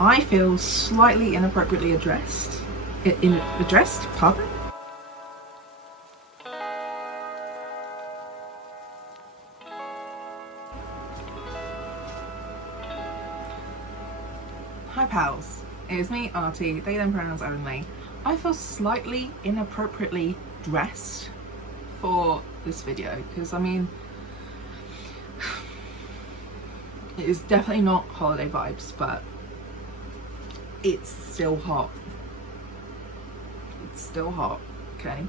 I feel slightly inappropriately addressed. Addressed? Pardon? Hi pals, it is me, Artie, they them pronouns only. I feel slightly inappropriately dressed for this video because I mean it is definitely not holiday vibes, but it's still hot. It's still hot, okay?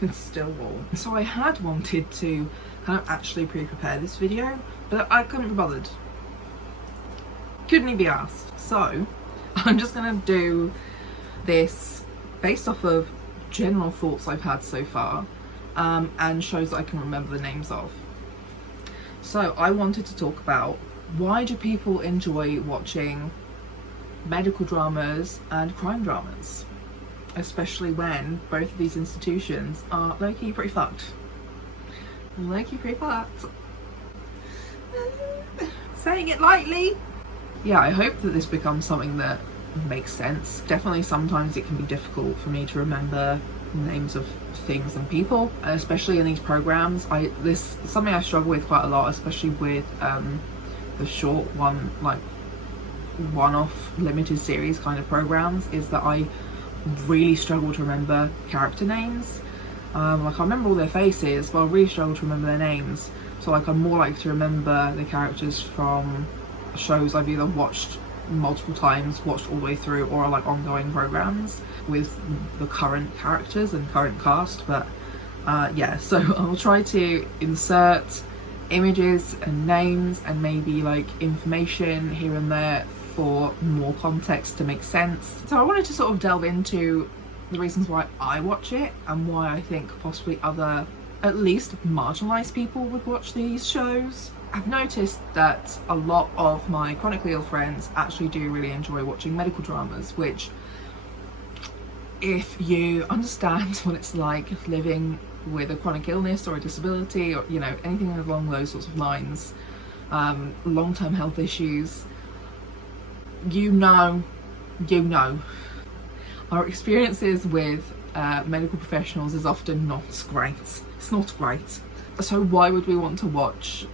It's still warm. So I had wanted to kind of actually pre-prepare this video, but I couldn't be bothered. Couldn't even be asked. So I'm just gonna do this based off of general thoughts I've had so far, and shows that I can remember the names of. So I wanted to talk about, why do people enjoy watching medical dramas and crime dramas, especially when both of these institutions are low-key pretty fucked. Low-key pretty fucked. Saying it lightly. Yeah, I hope that this becomes something that makes sense. Definitely sometimes it can be difficult for me to remember names of things and people, especially in these programs. This is something I struggle with quite a lot, especially with the short one-off limited series kind of programs, is that I really struggle to remember character names. Like I remember all their faces, but I really struggle to remember their names. So like I'm more likely to remember the characters from shows I've either watched multiple times, watched all the way through, or are like ongoing programs with the current characters and current cast. But yeah, so I'll try to insert images and names and maybe like information here and there for more context to make sense. So I wanted to sort of delve into the reasons why I watch it and why I think possibly other, at least marginalised people would watch these shows. I've noticed that a lot of my chronically ill friends actually do really enjoy watching medical dramas, which, if you understand what it's like living with a chronic illness or a disability, or you know, anything along those sorts of lines, long-term health issues, you know our experiences with medical professionals is often not great. It's not great. So why would we want to watch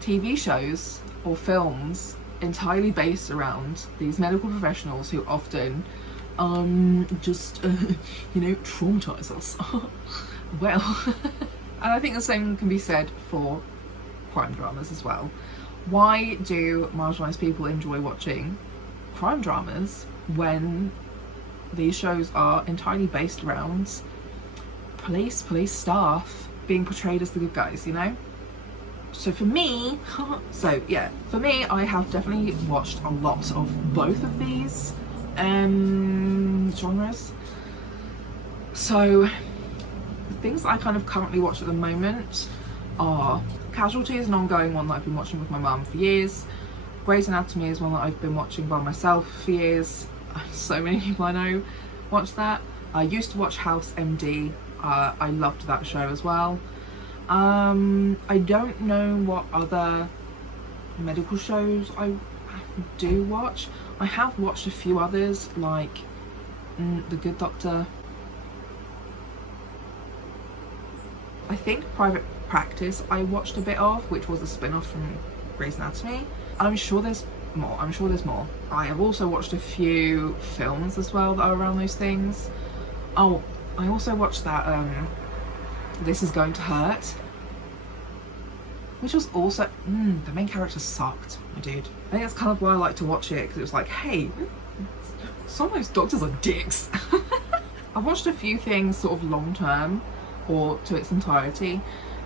TV shows or films entirely based around these medical professionals who often just you know, traumatize us? Well, and I think the same can be said for crime dramas as well. Why do marginalised people enjoy watching crime dramas when these shows are entirely based around police staff being portrayed as the good guys, you know? So for me, I have definitely watched a lot of both of these genres. So the things that I kind of currently watch at the moment are Casualty is an ongoing one that I've been watching with my mum for years. Grey's Anatomy is one that I've been watching by myself for years. So many people I know watch that. I used to watch House MD. I loved that show as well. I don't know what other medical shows I do watch. I have watched a few others, like The Good Doctor. I think Private Practice I watched a bit of, which was a spin-off from Grey's Anatomy. I'm sure there's more. I have also watched a few films as well that are around those things. Oh, I also watched that This Is Going to Hurt, which was also the main character sucked, my dude. I think that's kind of why I like to watch it, because it was like, hey, some of those doctors are dicks. I've watched a few things sort of long term or to its entirety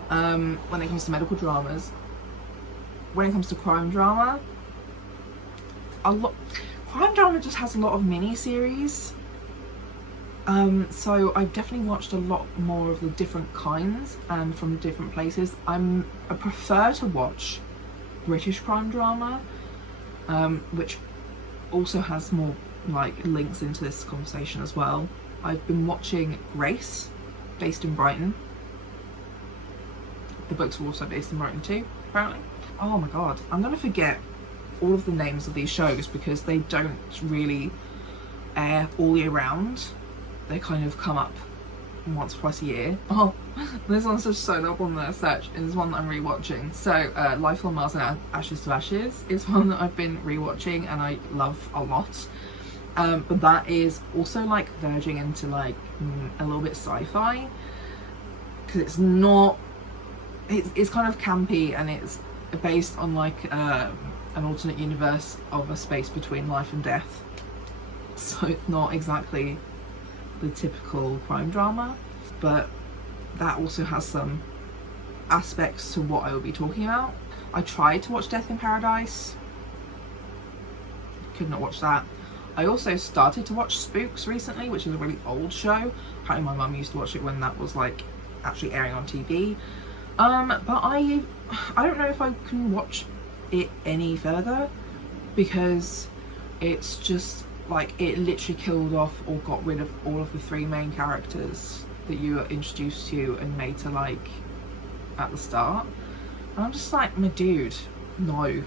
when it comes to medical dramas. When it comes to crime drama, crime drama just has a lot of mini series. So I've definitely watched a lot more of the different kinds and from different places. I prefer to watch British crime drama, which also has more like links into this conversation as well. I've been watching Grace, based in Brighton. The books were also based in Brighton too, apparently. Oh my god, I'm gonna forget all of the names of these shows because they don't really air all year round. They kind of come up once or twice a year. Oh, this one's just showed up on the search. It's one that I'm rewatching. So Life on Mars and Ashes to Ashes is one that I've been rewatching and I love a lot. But that is also like verging into like a little bit sci-fi, because it's not, it's kind of campy and it's based on like an alternate universe of a space between life and death. So it's not exactly the typical crime drama, but that also has some aspects to what I will be talking about. I tried to watch Death in Paradise, could not watch that. I also started to watch Spooks recently, which is a really old show. Apparently my mum used to watch it when that was like actually airing on TV. But I don't know if I can watch it any further, because it's just like, it literally killed off or got rid of all of the 3 main characters that you are introduced to and made to like at the start. And I'm just like, my dude, no.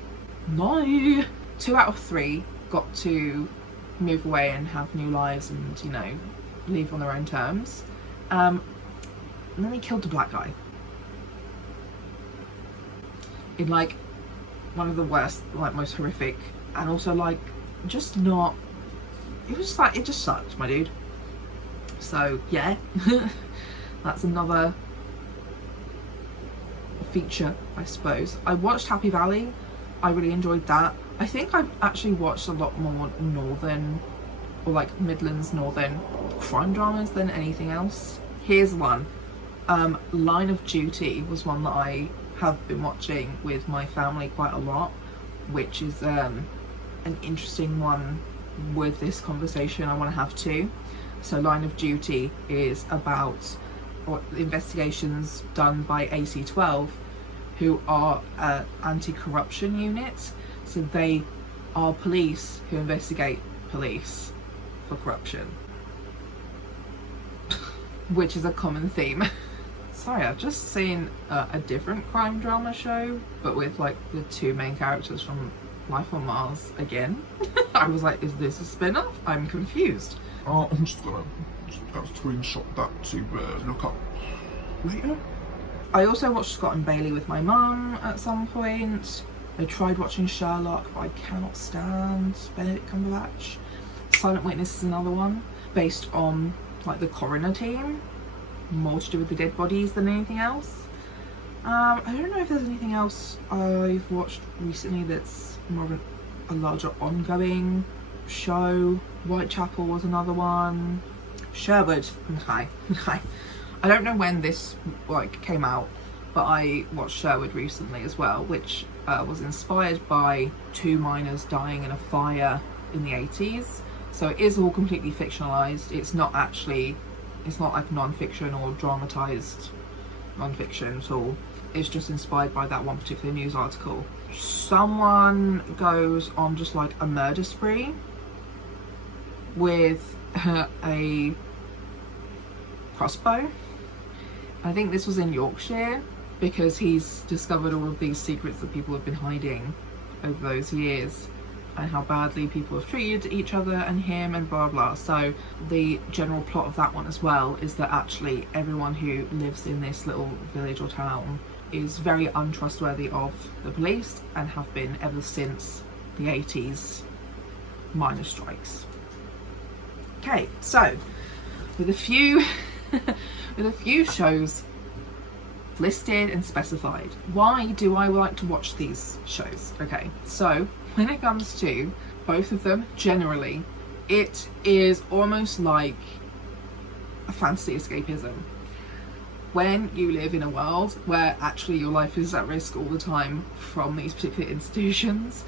2 out of 3 got to move away and have new lives and, you know, leave on their own terms. And then he killed the black guy in like one of the worst, like most horrific, and also like just not, it was just like, it just sucked, my dude. So yeah, that's another feature, I suppose. I watched Happy Valley. I really enjoyed that. I think I've actually watched a lot more northern, or like Midlands northern crime dramas than anything else. Here's one. Line of Duty was one that I have been watching with my family quite a lot, which is an interesting one with this conversation I want to have too. So Line of Duty is about investigations done by AC12, who are an anti-corruption unit. So they are police who investigate police for corruption, which is a common theme. Sorry, I've just seen a different crime drama show, but with like the 2 main characters from Life on Mars again. I was like, is this a spin-off? I'm confused. I'm just gonna screenshot that to look up later. I also watched Scott and Bailey with my mum at some point. I tried watching Sherlock, but I cannot stand Benedict Cumberbatch. Silent Witness is another one, based on like the coroner team, more to do with the dead bodies than anything else. I don't know if there's anything else I've watched recently that's more of a larger ongoing show. Whitechapel was another one. Sherwood, hi. I don't know when this like came out, but I watched Sherwood recently as well, which was inspired by 2 miners dying in a fire in the 80s. So it is all completely fictionalized. It's not like non-fiction or dramatized non-fiction at all. It's just inspired by that one particular news article. Someone goes on just like a murder spree with a crossbow. I think this was in Yorkshire, because he's discovered all of these secrets that people have been hiding over those years, and how badly people have treated each other and him and blah blah. So the general plot of that one as well is that actually everyone who lives in this little village or town is very untrustworthy of the police, and have been ever since the 80s miners' strikes. Okay, so with a few with a few shows listed and specified, why do I like to watch these shows? Okay, so when it comes to both of them, generally it is almost like a fantasy escapism. When you live in a world where actually your life is at risk all the time from these particular institutions,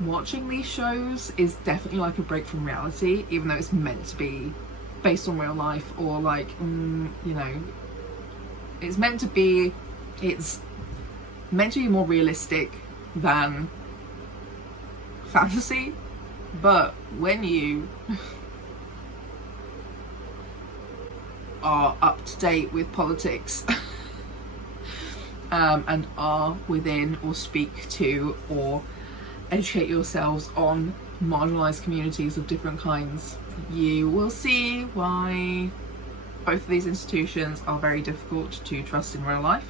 watching these shows is definitely like a break from reality, even though it's meant to be based on real life, or like you know, it's meant to be more realistic than fantasy. But when you are up to date with politics and are within or speak to or educate yourselves on marginalised communities of different kinds, you will see why both of these institutions are very difficult to trust in real life.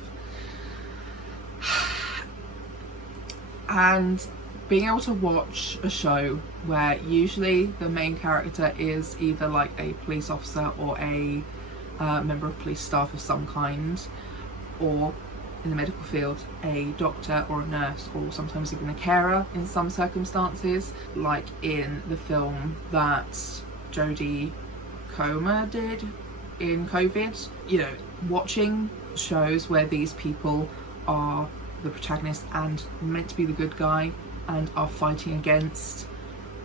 And being able to watch a show where usually the main character is either like a police officer or a member of police staff of some kind, or in the medical field a doctor or a nurse, or sometimes even a carer in some circumstances, like in the film that Jodie Comer did in COVID. You know, watching shows where these people are the protagonist and meant to be the good guy and are fighting against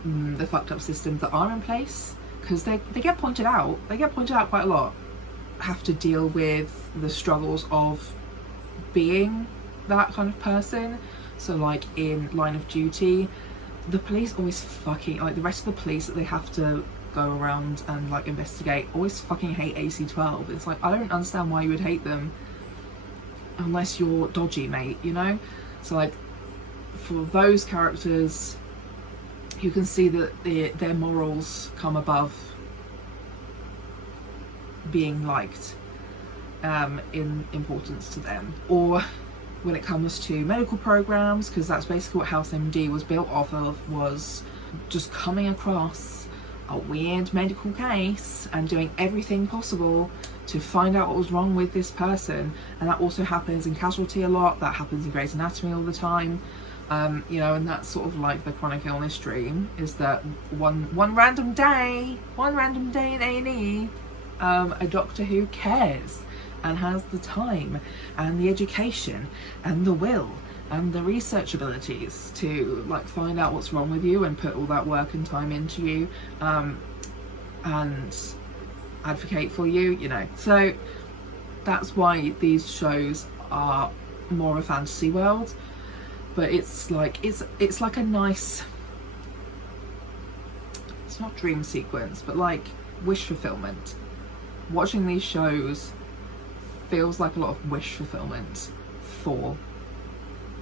the fucked up systems that are in place, because they get pointed out quite a lot, have to deal with the struggles of being that kind of person. So like in Line of Duty, the police always fucking, like the rest of the police that they have to go around and like investigate, always fucking hate AC-12. It's like, I don't understand why you would hate them unless you're dodgy, mate, you know? So like, for those characters, you can see that their morals come above being liked in importance to them. Or when it comes to medical programs, because that's basically what House MD was built off of, was just coming across a weird medical case and doing everything possible to find out what was wrong with this person. And that also happens in Casualty a lot, that happens in Grey's Anatomy all the time. You know, and that's sort of like the chronic illness dream, is that one random day in A&E, a doctor who cares and has the time and the education and the will and the research abilities to like find out what's wrong with you and put all that work and time into you, and advocate for you, you know. So that's why these shows are more of a fantasy world. But it's like a nice, it's not dream sequence, but like wish fulfillment. Watching these shows feels like a lot of wish fulfillment for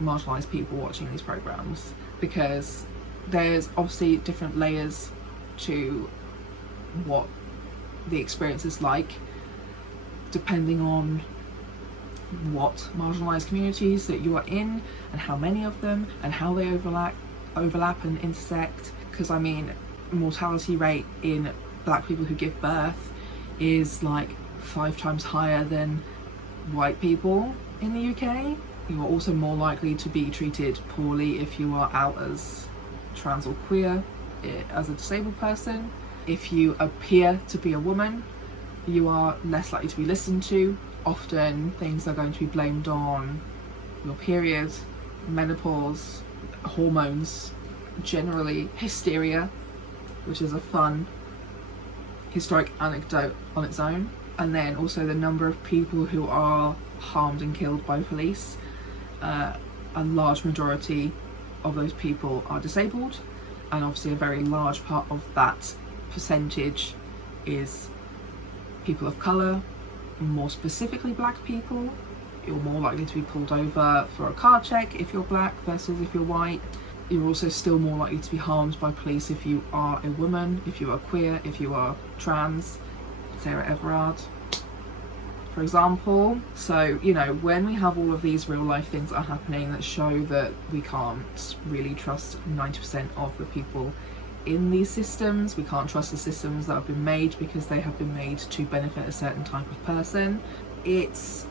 marginalised people watching these programs, because there's obviously different layers to what the experience is like, depending on what marginalised communities that you are in and how many of them and how they overlap and intersect. Because I mean, mortality rate in black people who give birth is like 5 times higher than white people in the UK. You are also more likely to be treated poorly if you are out as trans or queer, as a disabled person. If you appear to be a woman, you are less likely to be listened to. Often things are going to be blamed on your period, menopause, hormones, generally hysteria, which is a fun historic anecdote on its own. And then also the number of people who are harmed and killed by police. A large majority of those people are disabled, and obviously a very large part of that percentage is people of colour, more specifically black people. You're more likely to be pulled over for a car check if you're black versus if you're white. You're also still more likely to be harmed by police if you are a woman, if you are queer, if you are trans. Sarah Everard, for example. So, you know, when we have all of these real life things that are happening that show that we can't really trust 90% of the people in these systems, we can't trust the systems that have been made because they have been made to benefit a certain type of person, it's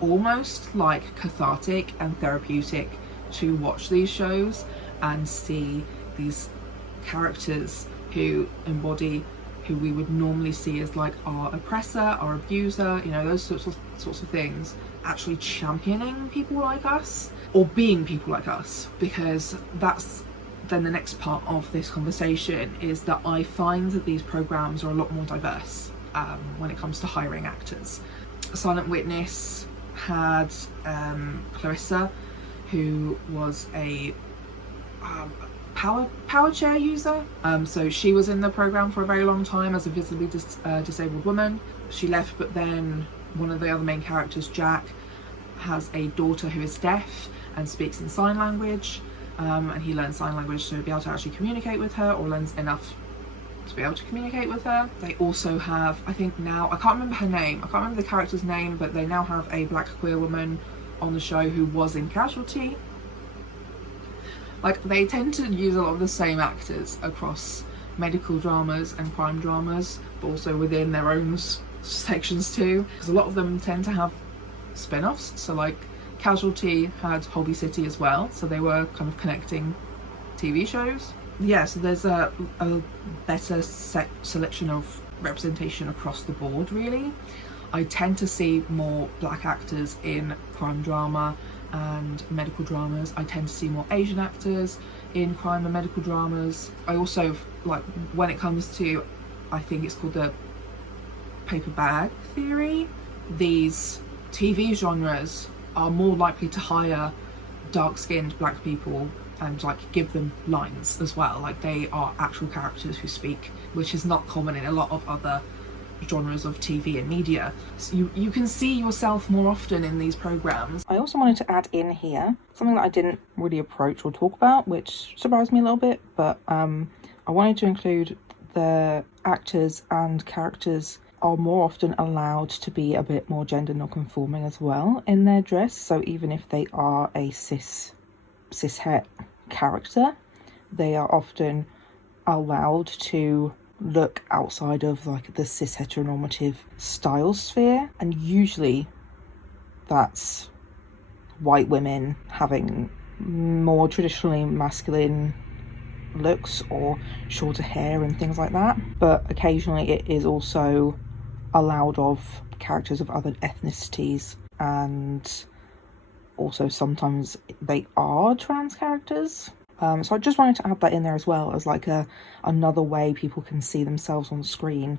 almost like cathartic and therapeutic to watch these shows and see these characters who embody who we would normally see as like our oppressor, our abuser, you know, those sorts of things, actually championing people like us, or being people like us. Because that's then the next part of this conversation, is that I find that these programs are a lot more diverse when it comes to hiring actors. Silent Witness had Clarissa, who was a power chair user. So she was in the program for a very long time as a visibly disabled woman. She left, but then one of the other main characters, Jack, has a daughter who is deaf and speaks in sign language. and he learns sign language to be able to actually communicate with her, or learns enough to be able to communicate with her. They also have, I think now, I can't remember her name, I can't remember the character's name, but they now have a black queer woman on the show who was in Casualty. Like, they tend to use a lot of the same actors across medical dramas and crime dramas, but also within their own sections too, because a lot of them tend to have spin-offs. So like Casualty had Hobby City as well, so they were kind of connecting TV shows. Yeah, so there's a better selection of representation across the board, really. I tend to see more black actors in crime drama and medical dramas. I tend to see more Asian actors in crime and medical dramas. I also, like, when it comes to, I think it's called the paper bag theory, these TV genres are more likely to hire dark-skinned black people and like give them lines as well. Like, they are actual characters who speak, which is not common in a lot of other genres of TV and media. So you can see yourself more often in these programs. I also wanted to add in here something that I didn't really approach or talk about, which surprised me a little bit, but I wanted to include the actors and characters are more often allowed to be a bit more gender non-conforming as well in their dress. So even if they are a cishet character, they are often allowed to look outside of like the cis heteronormative style sphere, and usually that's white women having more traditionally masculine looks or shorter hair and things like that, but occasionally it is also allowed of characters of other ethnicities, and also sometimes they are trans characters. So I just wanted to add that in there as well as like another way people can see themselves on screen,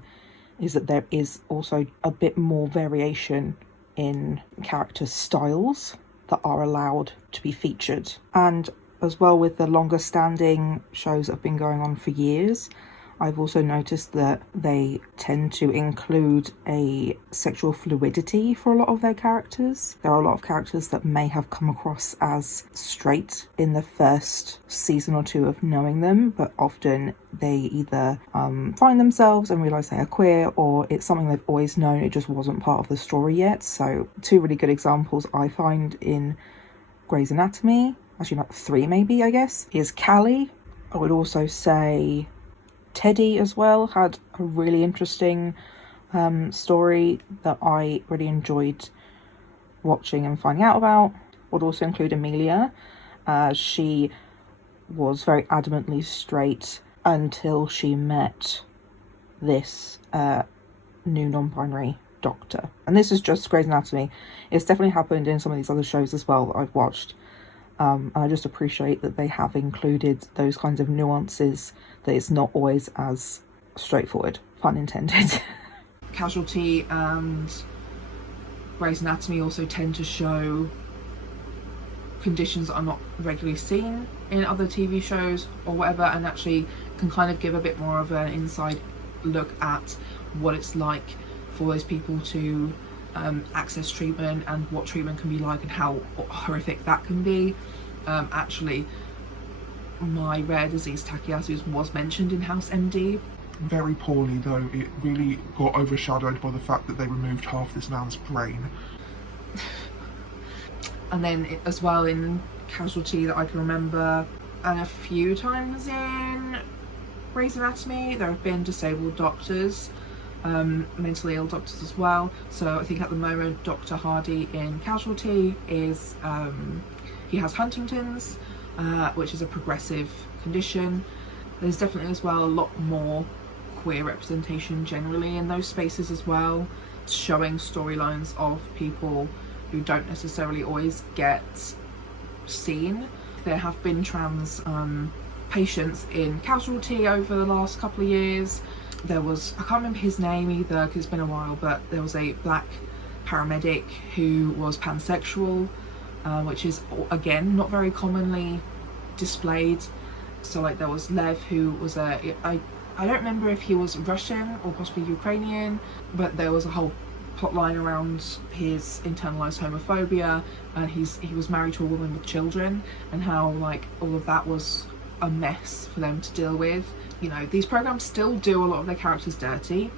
is that there is also a bit more variation in character styles that are allowed to be featured. And as well, with the longer standing shows that have been going on for years, I've also noticed that they tend to include a sexual fluidity for a lot of their characters. There are a lot of characters that may have come across as straight in the first season or two of knowing them, but often they either find themselves and realise they are queer, or it's something they've always known, it just wasn't part of the story yet. So two really good examples I find in Grey's Anatomy, actually like three maybe I guess, is Callie. I would also say Teddy as well had a really interesting story that I really enjoyed watching and finding out about. Would also include Amelia. She was very adamantly straight until she met this new non-binary doctor. And this is just Grey's Anatomy. It's definitely happened in some of these other shows as well that I've watched. And I just appreciate that they have included those kinds of nuances, that it's not always as straightforward, pun intended. Casualty and Grey's Anatomy also tend to show conditions that are not regularly seen in other TV shows or whatever, and actually can kind of give a bit more of an inside look at what it's like for those people to access treatment and what treatment can be like and how horrific that can be. Actually, my rare disease Takayasu's was mentioned in House MD. Very poorly though. It really got overshadowed by the fact that they removed half this man's brain. And then as well in Casualty that I can remember, and a few times in Grey's Anatomy, there have been disabled doctors, mentally ill doctors as well. So I think at the moment Dr. Hardy in Casualty is he has Huntington's, which is a progressive condition. There's definitely as well a lot more queer representation generally in those spaces as well, showing storylines of people who don't necessarily always get seen. There have been trans patients in Casualty over the last couple of years. There was, I can't remember his name either because it's been a while, but there was a black paramedic who was pansexual, which is again not very commonly displayed. So like there was Lev, who was I don't remember if he was Russian or possibly Ukrainian, but there was a whole plotline around his internalized homophobia, and he was married to a woman with children, and how like all of that was a mess for them to deal with. You know, these programs still do a lot of their characters dirty.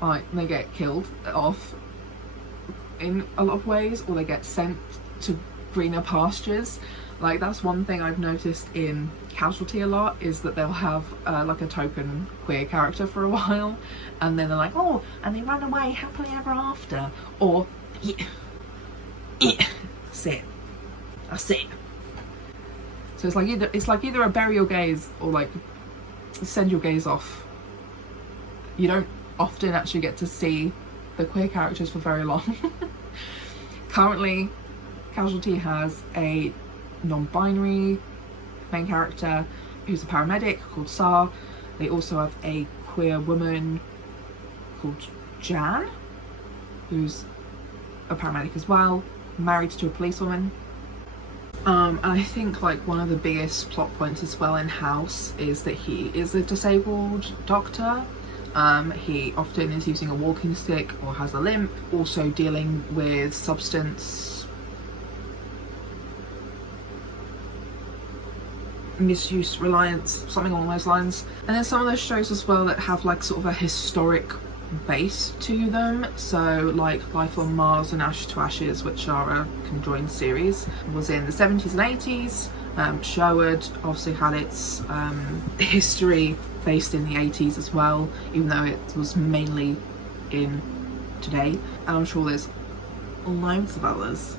Like, they get killed off in a lot of ways, or they get sent to greener pastures. Like, that's one thing I've noticed in Casualty a lot, is that they'll have like a token queer character for a while, and then they're like, oh, and they run away happily ever after, or that's it. So it's like either a bury your gays or like send your gays off. You don't often actually get to see the queer characters for very long. Currently, Casualty has a non-binary main character who's a paramedic called Sar. They also have a queer woman called Jan, who's a paramedic as well, married to a policewoman. And I think like one of the biggest plot points as well in House is that he is a disabled doctor. He often is using a walking stick or has a limp, also dealing with substance misuse, reliance, something along those lines. And then some of those shows as well that have like sort of a historic base to them, so like Life on Mars and Ash to Ashes, which are a conjoined series, was in the 70s and 80s. Sherwood obviously had its history based in the 80s as well, even though it was mainly in today. And I'm sure there's loads of others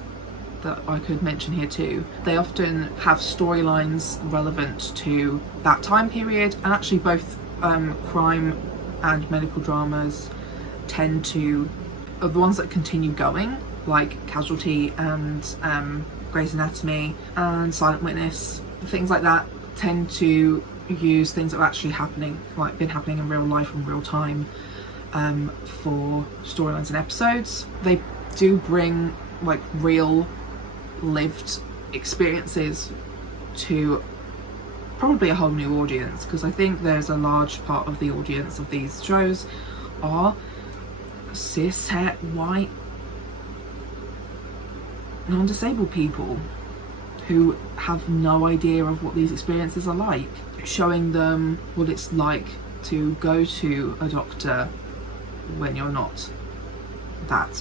that I could mention here too. They often have storylines relevant to that time period, and actually both crime and medical dramas tend to, are the ones that continue going, like Casualty and Grey's Anatomy and Silent Witness. Things like that tend to use things that are actually happening, like been happening in real life in real time, for storylines and episodes. They do bring like real lived experiences to probably a whole new audience, because I think there's a large part of the audience of these shows are cis-het, white, non-disabled people who have no idea of what these experiences are like, showing them what it's like to go to a doctor when you're not that,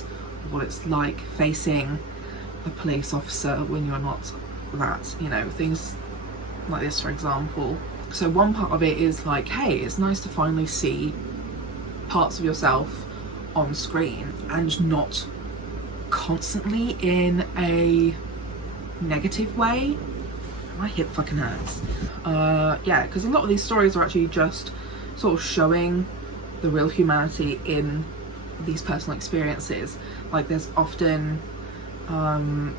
what it's like facing a police officer when you're not that, you know, things like this, for example. So one part of it is like, hey, it's nice to finally see parts of yourself on screen and not constantly in a negative way. My hip fucking hurts. Yeah, because a lot of these stories are actually just sort of showing the real humanity in these personal experiences. Like, there's often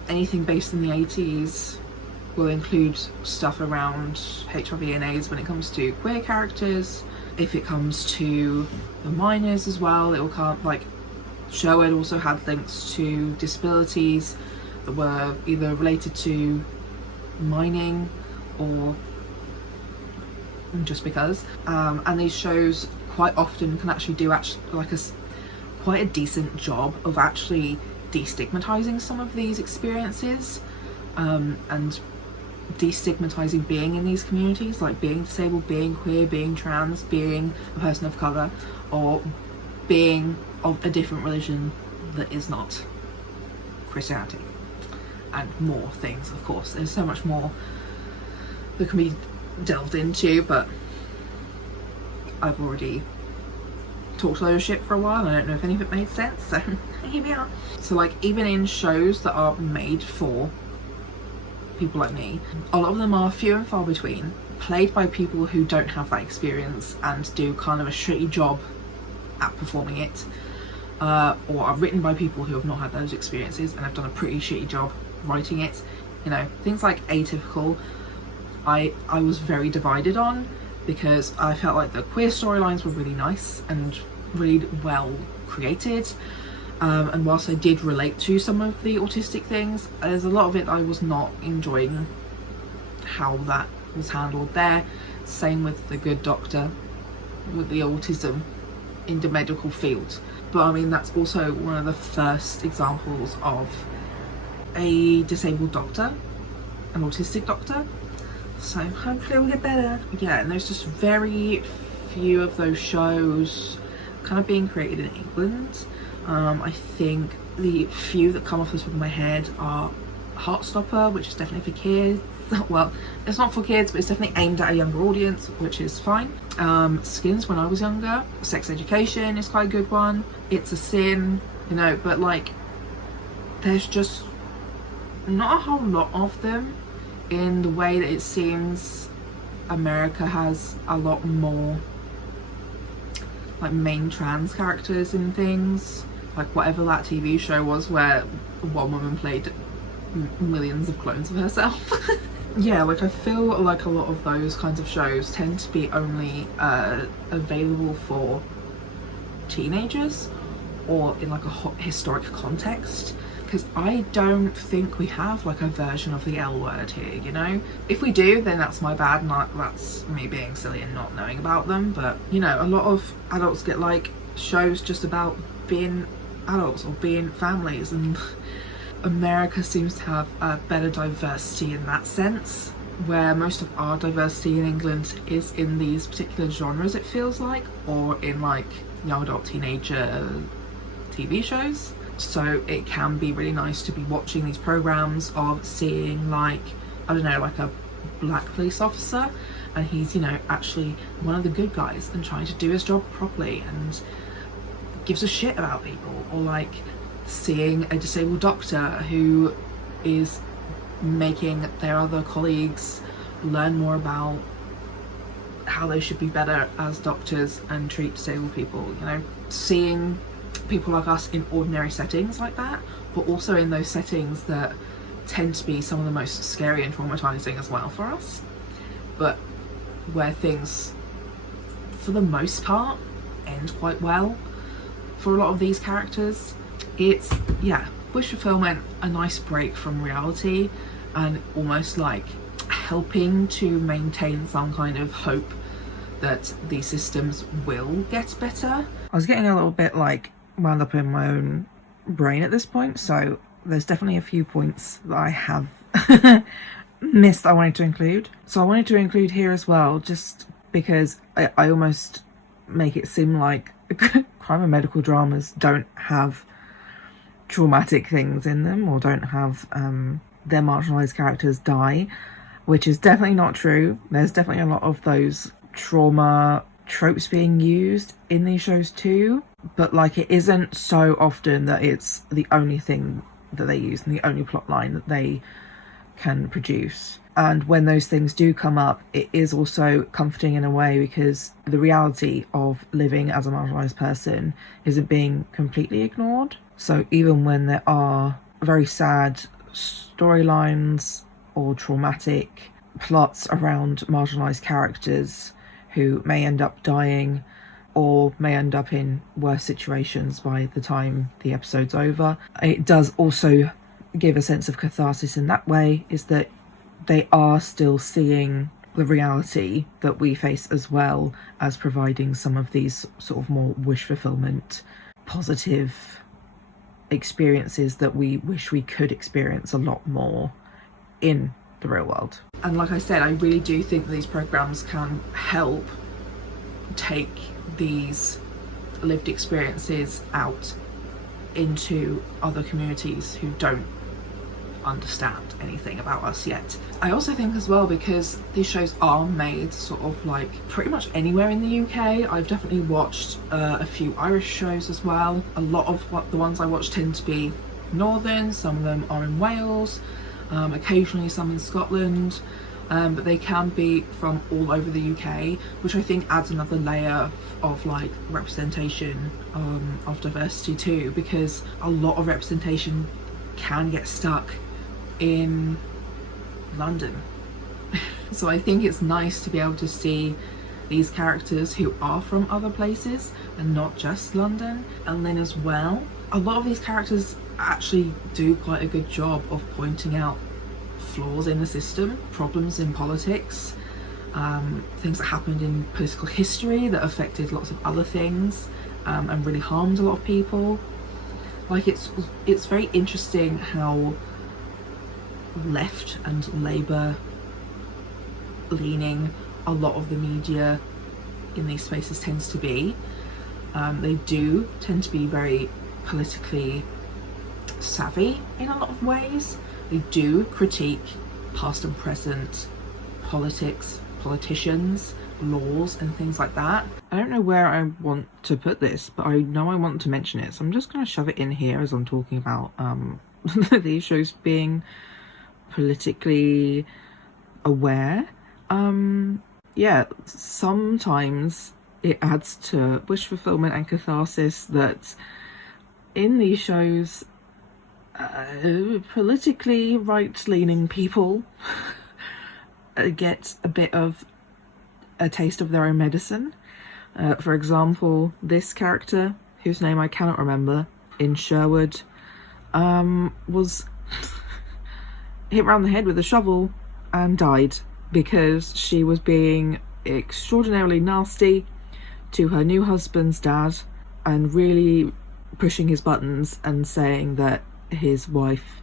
anything based in the 80s will include stuff around HIV and AIDS when it comes to queer characters. If it comes to the miners as well, it will come, like, Sherwood also had links to disabilities that were either related to mining or just because. And these shows quite often can actually do quite a decent job of actually destigmatizing some of these experiences, and destigmatizing being in these communities, like being disabled, being queer, being trans, being a person of colour, or being of a different religion that is not Christianity, and more things. Of course, there's so much more that can be delved into, but I've already talked a load of shit for a while. I don't know if any of it made sense, so here we are. So like, even in shows that are made for people like me, a lot of them are few and far between, played by people who don't have that experience and do kind of a shitty job at performing it, or are written by people who have not had those experiences and have done a pretty shitty job writing it. You know, things like Atypical, I was very divided on, because I felt like the queer storylines were really nice and really well created, and whilst I did relate to some of the autistic things, there's a lot of it I was not enjoying how that was handled there. Same with The Good Doctor, with the autism in the medical field. But I mean, that's also one of the first examples of a disabled doctor, an autistic doctor. So hopefully it'll get better. Yeah, and there's just very few of those shows kind of being created in England. I think the few that come off the top of my head are Heartstopper, which is definitely for kids. Well, it's not for kids, but it's definitely aimed at a younger audience, which is fine. Skins when I was younger. Sex Education is quite a good one. It's a Sin, you know, but like there's just not a whole lot of them, in the way that it seems America has a lot more like main trans characters in things, like whatever that TV show was where one woman played millions of clones of herself. Yeah, like I feel like a lot of those kinds of shows tend to be only available for teenagers or in like a historic context, because I don't think we have like a version of the L word here, you know? If we do, then that's my bad, and that's me being silly and not knowing about them. But you know, a lot of adults get like shows just about being adults or being families, and America seems to have a better diversity in that sense, where most of our diversity in England is in these particular genres, it feels like, or in like young adult teenager TV shows. So it can be really nice to be watching these programs of seeing like, I don't know, like a black police officer, and he's, you know, actually one of the good guys and trying to do his job properly and gives a shit about people, or like seeing a disabled doctor who is making their other colleagues learn more about how they should be better as doctors and treat disabled people, you know, seeing people like us in ordinary settings like that, but also in those settings that tend to be some of the most scary and traumatizing as well for us, but where things for the most part end quite well for a lot of these characters. It's, yeah, wish fulfillment, a nice break from reality, and almost like helping to maintain some kind of hope that these systems will get better. I was getting a little bit like wound up in my own brain at this point, so there's definitely a few points that I have missed that I wanted to include. So I wanted to include here as well, just because I almost make it seem like crime and medical dramas don't have traumatic things in them, or don't have their marginalized characters die, which is definitely not true. There's definitely a lot of those trauma tropes being used in these shows too, but like it isn't so often that it's the only thing that they use and the only plot line that they can produce. And when those things do come up, it is also comforting in a way, because the reality of living as a marginalized person isn't being completely ignored. So even when there are very sad storylines or traumatic plots around marginalized characters who may end up dying or may end up in worse situations by the time the episode's over, it does also give a sense of catharsis in that way, is that they are still seeing the reality that we face, as well as providing some of these sort of more wish fulfillment, positive experiences that we wish we could experience a lot more in the real world. And like I said, I really do think that these programs can help take these lived experiences out into other communities who don't understand anything about us yet. I also think as well, because these shows are made sort of like pretty much anywhere in the UK. I've definitely watched a few Irish shows as well. A lot of the ones I watch tend to be northern, some of them are in Wales, occasionally some in Scotland, but they can be from all over the UK, which I think adds another layer of like representation of diversity too, because a lot of representation can get stuck in London. So I think it's nice to be able to see these characters who are from other places and not just London. And then as well, a lot of these characters actually do quite a good job of pointing out flaws in the system, problems in politics, things that happened in political history that affected lots of other things, and really harmed a lot of people. Like, it's very interesting how left and Labour leaning a lot of the media in these spaces tends to be. They do tend to be very politically savvy in a lot of ways. They do critique past and present politics, politicians, laws and things like that. I don't know where I want to put this, but I know I want to mention it, so I'm just going to shove it in here as I'm talking about these shows being politically aware. Yeah, sometimes it adds to wish fulfillment and catharsis that in these shows politically right-leaning people get a bit of a taste of their own medicine. For example, this character, whose name I cannot remember, in Sherwood, was hit around the head with a shovel and died because she was being extraordinarily nasty to her new husband's dad and really pushing his buttons and saying that his wife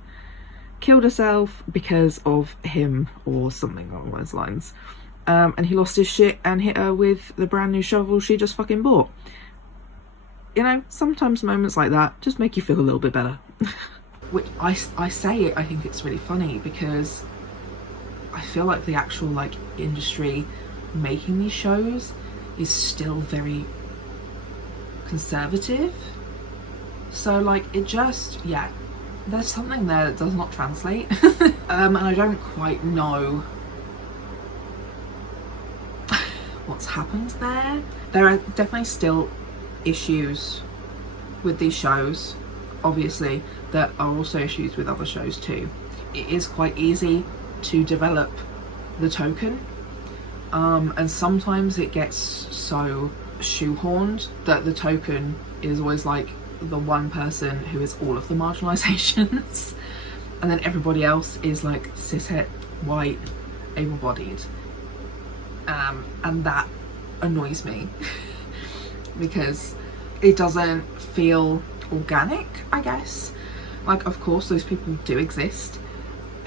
killed herself because of him or something along those lines. And he lost his shit and hit her with the brand new shovel she just fucking bought. You know, sometimes moments like that just make you feel a little bit better. Which I say it, I think it's really funny because I feel like the actual like industry making these shows is still very conservative. So like it just, yeah, there's something there that does not translate. And I don't quite know what's happened there. There are definitely still issues with these shows, obviously, there are also issues with other shows too. It is quite easy to develop the token, and sometimes it gets so shoehorned that the token is always like the one person who is all of the marginalizations and then everybody else is like cishet, white, able-bodied, and that annoys me because it doesn't feel organic, I guess. Like, of course those people do exist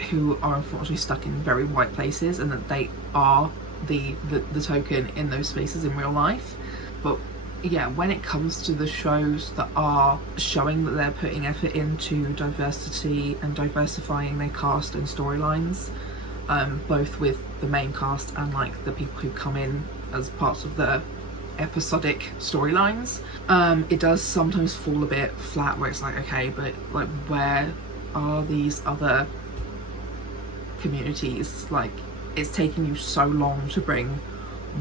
who are unfortunately stuck in very white places and that they are the token in those spaces in real life. But yeah, when it comes to the shows that are showing that they're putting effort into diversity and diversifying their cast and storylines, both with the main cast and like the people who come in as parts of the episodic storylines, it does sometimes fall a bit flat where it's like, okay, but like where are these other communities? Like, it's taking you so long to bring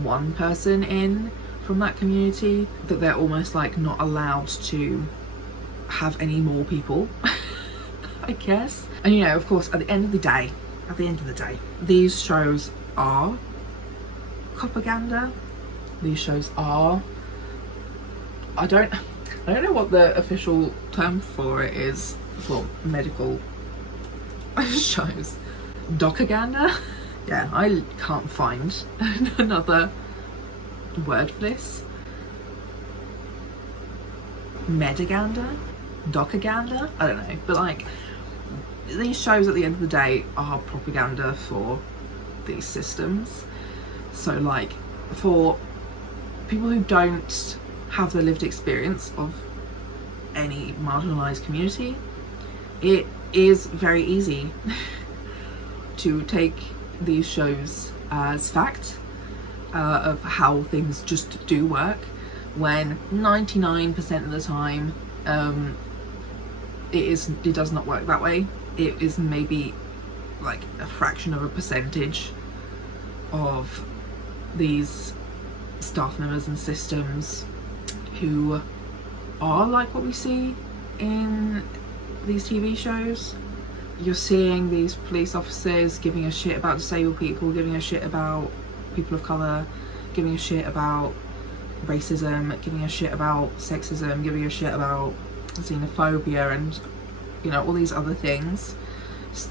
one person in from that community that they're almost like not allowed to have any more people, I guess. And you know, of course, at the end of the day, these shows are propaganda. These shows are, I don't know what the official term for it is for medical shows. Docaganda? Yeah, I can't find another word for this. Medaganda? Docaganda? I don't know, but like these shows at the end of the day are propaganda for these systems. So like, for people who don't have the lived experience of any marginalised community, it is very easy to take these shows as fact of how things just do work, when 99% of the time it does not work that way. It is maybe like a fraction of a percentage of these staff members and systems who are like what we see in these TV shows. You're seeing these police officers giving a shit about disabled people, giving a shit about people of colour, giving a shit about racism, giving a shit about sexism, giving a shit about xenophobia and, you know, all these other things.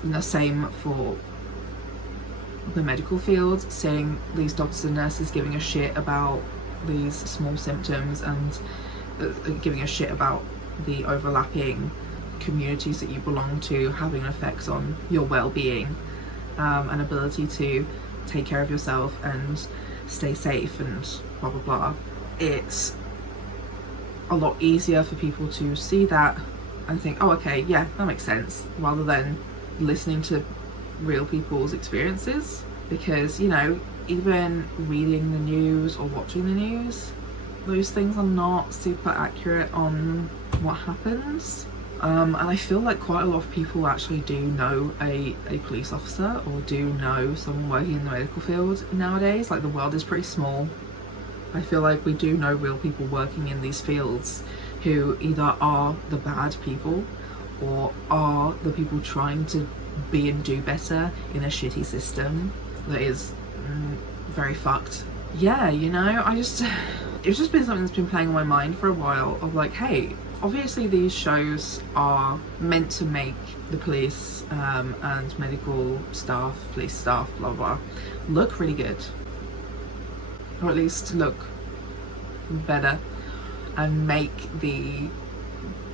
The same for the medical field, seeing these doctors and nurses giving a shit about these small symptoms and giving a shit about the overlapping communities that you belong to having effects on your well-being and ability to take care of yourself and stay safe and blah blah blah. It's a lot easier for people to see that and think, oh okay, yeah, that makes sense, rather than listening to real people's experiences. Because, you know, even reading the news or watching the news, those things are not super accurate on what happens. And I feel like quite a lot of people actually do know a police officer or do know someone working in the medical field nowadays. Like, the world is pretty small. I feel like we do know real people working in these fields who either are the bad people or are the people trying to be and do better in a shitty system that is very fucked. Yeah, you know, it's just been something that's been playing on my mind for a while, of like, hey, obviously these shows are meant to make the police and medical staff, police staff, blah blah, look really good, or at least look better, and make the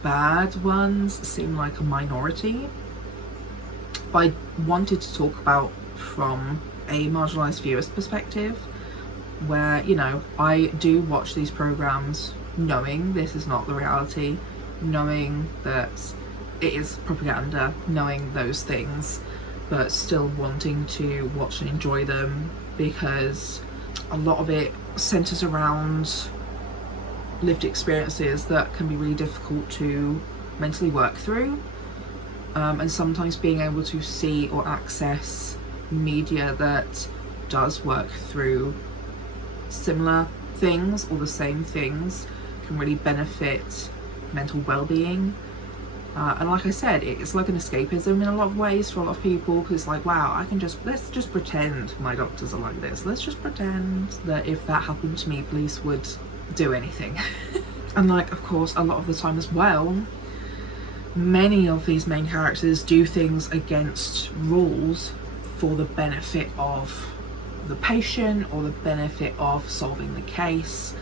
bad ones seem like a minority. But I wanted to talk about from a marginalised viewer's perspective, where, you know, I do watch these programs knowing this is not the reality, knowing that it is propaganda, knowing those things, but still wanting to watch and enjoy them, because a lot of it centres around lived experiences that can be really difficult to mentally work through, and sometimes being able to see or access media that does work through similar things or the same things can really benefit mental well-being. And like I said, it's like an escapism in a lot of ways for a lot of people, because it's like, wow, let's just pretend my doctors are like this. Let's just pretend that if that happened to me, police would do anything. And like, of course, a lot of the time as well, many of these main characters do things against rules for the benefit of the patient or the benefit of solving the case,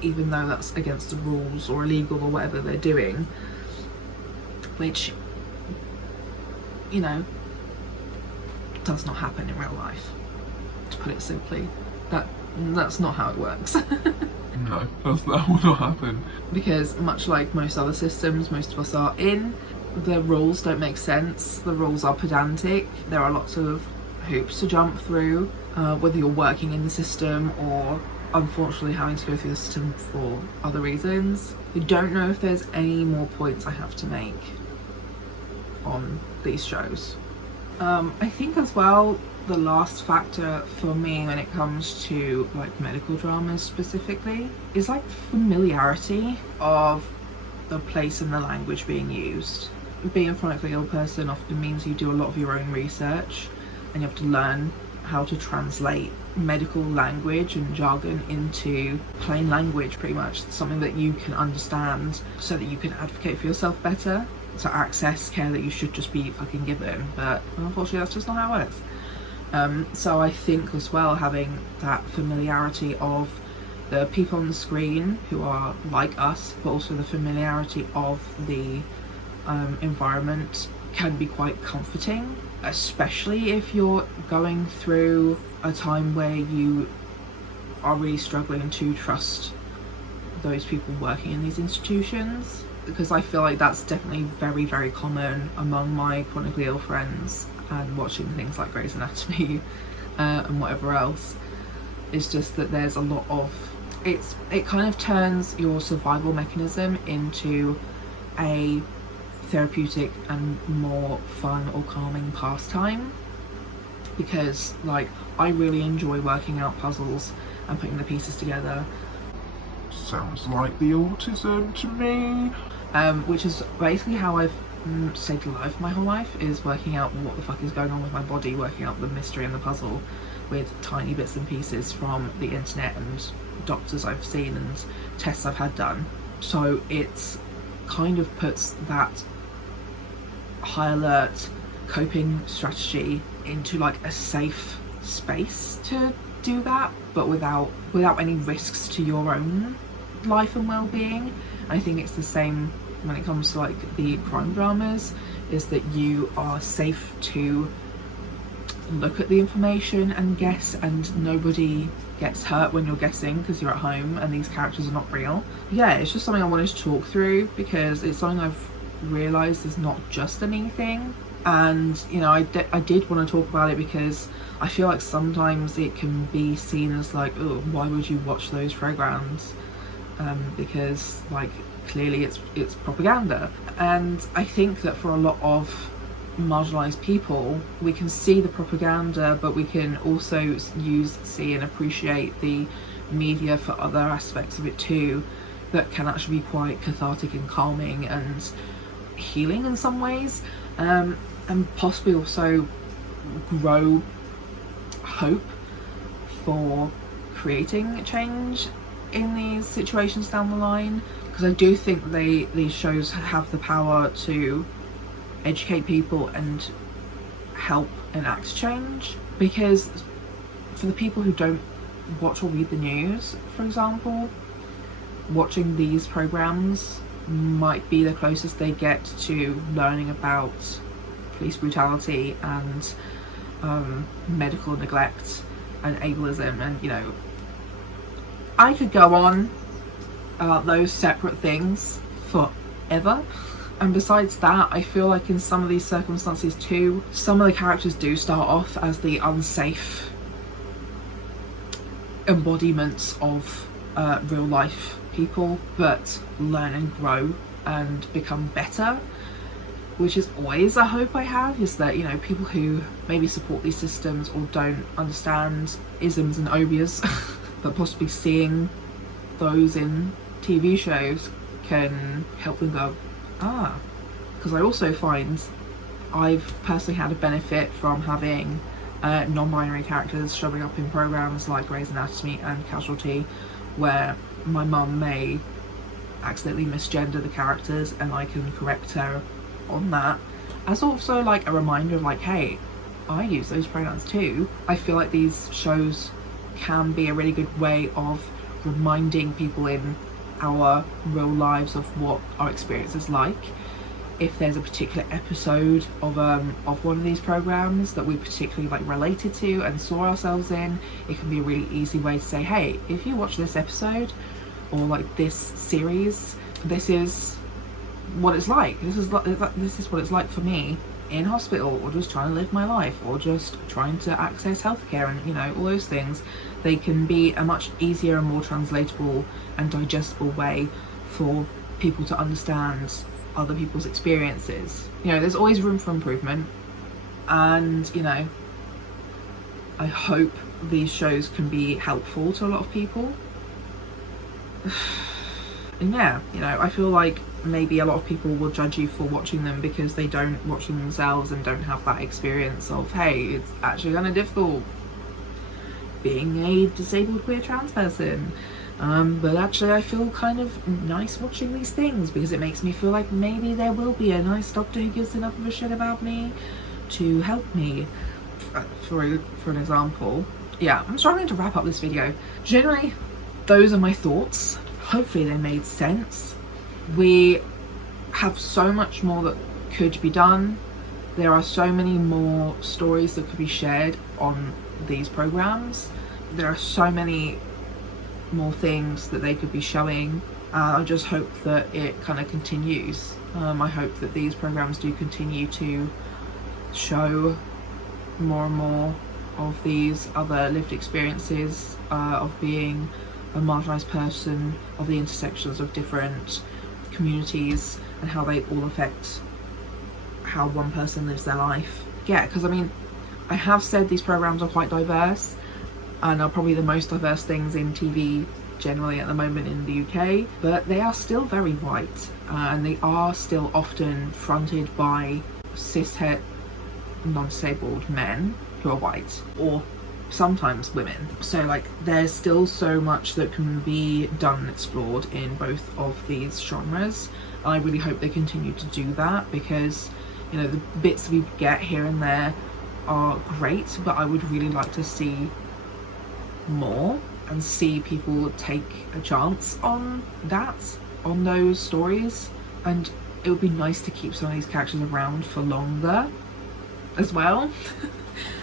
even though that's against the rules or illegal or whatever they're doing, which, you know, does not happen in real life, to put it simply. That's not how it works. No, that will not happen. Because much like most other systems most of us are in, the rules don't make sense, the rules are pedantic, there are lots of hoops to jump through, whether you're working in the system or unfortunately having to go through the system for other reasons. I don't know if there's any more points I have to make on these shows. I think as well, the last factor for me when it comes to like medical dramas specifically is like familiarity of the place and the language being used. Being a chronically ill person often means you do a lot of your own research and you have to learn how to translate medical language and jargon into plain language, pretty much something that you can understand so that you can advocate for yourself better, to access care that you should just be fucking given. But unfortunately that's just not how it works. So I think as well, having that familiarity of the people on the screen who are like us, but also the familiarity of the environment can be quite comforting, especially if you're going through a time where you are really struggling to trust those people working in these institutions, because I feel like that's definitely very, very common among my chronically ill friends, and watching things like Grey's Anatomy and whatever else. It's just that there's a lot of it kind of turns your survival mechanism into a therapeutic and more fun or calming pastime, because like I really enjoy working out puzzles and putting the pieces together. Sounds like the autism to me. Which is basically how I've stayed alive my whole life, is working out what the fuck is going on with my body, working out the mystery and the puzzle with tiny bits and pieces from the internet and doctors I've seen and tests I've had done. So it's kind of puts that high alert coping strategy into like a safe space to do that, but without any risks to your own life and well-being. I think it's the same when it comes to like the crime dramas, is that you are safe to look at the information and guess, and nobody gets hurt when you're guessing because you're at home and these characters are not real. Yeah, it's just something I wanted to talk through because it's something I've realised is not just a me thing. And you know, I did want to talk about it because I feel like sometimes it can be seen as like, oh, why would you watch those programs? Because like clearly it's propaganda. And I think that for a lot of marginalised people, we can see the propaganda, but we can also see and appreciate the media for other aspects of it too, that can actually be quite cathartic and calming and healing in some ways, and possibly also grow hope for creating change in these situations down the line. Because I do think these shows have the power to educate people and help enact change. Because for the people who don't watch or read the news, for example, watching these programs might be the closest they get to learning about police brutality and medical neglect and ableism. And you know, I could go on about those separate things forever. And besides that, I feel like in some of these circumstances too, some of the characters do start off as the unsafe embodiments of real life people, but learn and grow and become better, which is always a hope I have, is that, you know, people who maybe support these systems or don't understand isms and obias but possibly seeing those in TV shows can help them go, ah. Because I also find I've personally had a benefit from having non-binary characters showing up in programs like Grey's Anatomy and Casualty, where my mum may accidentally misgender the characters and I can correct her on that, as also like a reminder of like, hey, I use those pronouns too. I feel like these shows can be a really good way of reminding people in our real lives of what our experience is like. If there's a particular episode of one of these programs that we particularly like related to and saw ourselves in, it can be a really easy way to say, hey, if you watch this episode or like this series, this is what it's like. This is what it's like for me in hospital, or just trying to live my life, or just trying to access healthcare, and you know, all those things. They can be a much easier and more translatable and digestible way for people to understand other people's experiences. You know, there's always room for improvement, and you know, I hope these shows can be helpful to a lot of people. And yeah, you know, I feel like maybe a lot of people will judge you for watching them because they don't watch them themselves and don't have that experience of, hey, it's actually kind of difficult being a disabled queer trans person. But actually I feel kind of nice watching these things because it makes me feel like maybe there will be a nice doctor who gives enough of a shit about me to help me, for an example. Yeah, I'm struggling to wrap up this video. Generally, those are my thoughts. Hopefully they made sense. We have so much more that could be done. There are so many more stories that could be shared on these programs. There are so many more things that they could be showing. I just hope that it kind of continues. I hope that these programs do continue to show more and more of these other lived experiences of being a marginalised person, of the intersections of different communities and how they all affect how one person lives their life. Yeah, because I mean, I have said these programs are quite diverse and are probably the most diverse things in TV generally at the moment in the UK, but they are still very white, and they are still often fronted by cishet non-disabled men who are white, or sometimes women. So like, there's still so much that can be done and explored in both of these genres. I really hope they continue to do that, because you know, the bits we get here and there are great, but I would really like to see more. and see people take a chance on those stories, and it would be nice to keep some of these characters around for longer as well.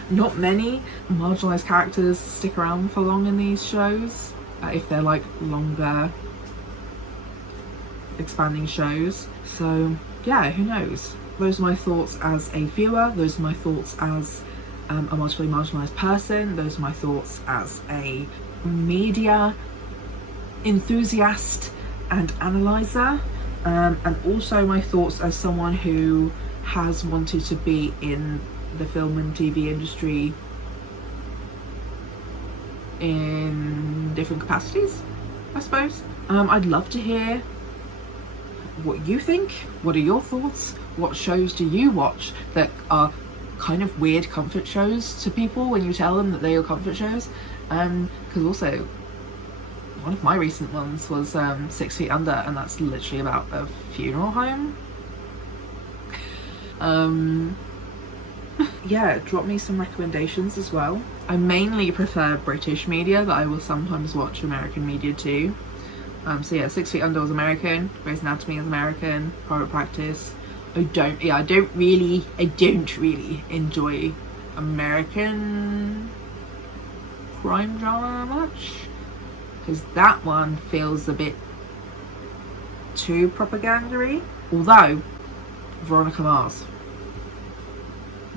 Not many marginalized characters stick around for long in these shows, if they're like longer expanding shows. So yeah, who knows? Those are my thoughts as a viewer, those are my thoughts as a marginalized person, those are my thoughts as a media enthusiast and analyzer, and also my thoughts as someone who has wanted to be in the film and TV industry in different capacities, I suppose. I'd love to hear what you think. What are your thoughts? What shows do you watch that are kind of weird comfort shows to people when you tell them that they are comfort shows? Because also one of my recent ones was 6 Feet Under, and that's literally about a funeral home. Yeah, drop me some recommendations as well. I mainly prefer British media, but I will sometimes watch American media too. So yeah, 6 Feet Under was American, Grey's Anatomy is American, Private Practice. I don't really enjoy American crime drama much, because that one feels a bit too propaganda-y. Although Veronica Mars,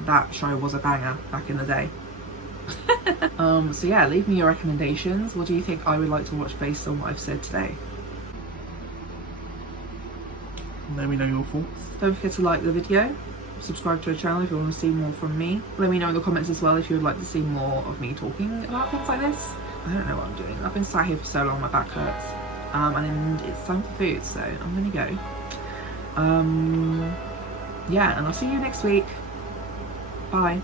that show was a banger back in the day. So yeah, leave me your recommendations. What do you think I would like to watch based on what I've said today? Let me know your thoughts. Don't forget to like the video, subscribe to the channel if you want to see more from me. Let me know in the comments as well if you would like to see more of me talking about things like this. I don't know what I'm doing. I've been sat here for so long, my back hurts. And it's time for food, so I'm gonna go. Yeah, and I'll see you next week. Bye.